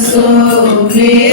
sobre